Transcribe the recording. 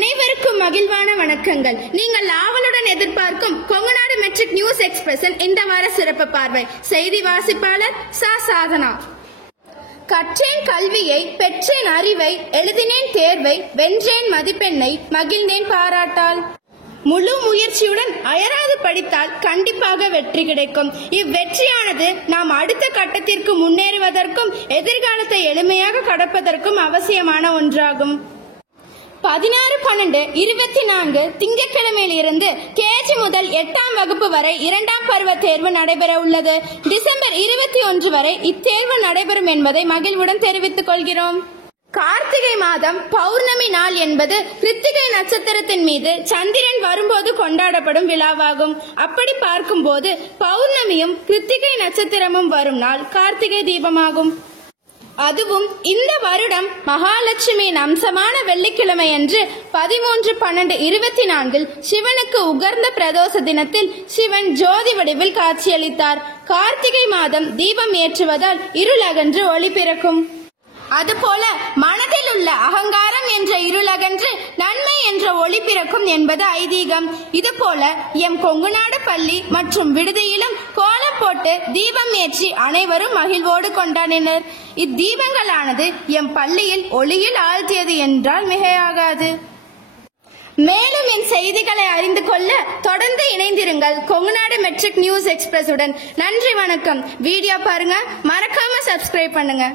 அனைவருக்கும் மகிழ்வான வணக்கங்கள். நீங்கள் ஆவலுடன் எதிர்பார்க்கும் கொங்குநாடு மெட்ரிக் நியூஸ் எக்ஸ்பிரஸின் இந்த வார சிறப்பு பார்வை. செய்தி வாசிப்பாளர் சாதனா. கற்றேன் கல்வியை, பெற்றேன் அறிவை, எழுதினேன் தேர்வை, வென்றேன் மதிப்பெண்ணை, மகிழ்ந்தேன் பாராட்டால். முழு முயற்சியுடன் அயராது படித்தால் கண்டிப்பாக வெற்றி கிடைக்கும். இவ்வெற்றியானது நாம் அடுத்த கட்டத்திற்கு முன்னேறுவதற்கும் எதிர்காலத்தை எளிமையாக கடப்பதற்கும் அவசியமான ஒன்றாகும். 16-12-24 திங்கட்கிழமையிலிருந்து கேஜி முதல் 8ஆம் வகுப்பு வரை 2ஆம் பருவ தேர்வு நடைபெற உள்ளது. டிசம்பர் 21 வரை இத்தேர்வு நடைபெறும் என்பதை மகிழ்வுடன் தெரிவித்துக் கொள்கிறோம். கார்த்திகை மாதம் பௌர்ணமி நாள் என்பது கிருத்திகை நட்சத்திரத்தின் மீது சந்திரன் வரும்போது கொண்டாடப்படும் விழாவாகும். அப்படி பார்க்கும்போது பௌர்ணமியும் கிருத்திகை நட்சத்திரமும் வரும் நாள் கார்த்திகை தீபமாகும். அதுவும் இந்த வருடம் மகாலட்சுமியின் அம்சமான வெள்ளிக்கிழமை அன்று 13-12-24 சிவனுக்கு உகர்ந்த பிரதோஷ தினத்தில் சிவன் ஜோதி வடிவில் காட்சியளித்தார். கார்த்திகை மாதம் தீபம் ஏற்றுவதால் இருள் அகன்று ஒளி பிறக்கும். அதுபோல மனதில் உள்ள அகங்காரம் என்ற இருளகன்று நன்மை என்ற ஒளி பிறக்கும் என்பது ஐதீகம். இதுபோல எம் கொங்குநாடு பள்ளி மற்றும் விடுதியிலும் கோலம் போட்டு தீபம் ஏற்றி அனைவரும் மகிழ்வோடு கொண்டாடினர். இத்தீபங்களானது எம் பள்ளியில் ஒளியில் ஆழ்த்தியது என்றால் மிகையாகாது. மேலும் என் செய்திகளை அறிந்து கொள்ள தொடர்ந்து இணைந்திருங்கள் கொங்குநாடு மெட்ரிக் நியூஸ் எக்ஸ்பிரஸ் உடன். நன்றி, வணக்கம். வீடியோ பாருங்க, மறக்காம சப்ஸ்கிரைப் பண்ணுங்க.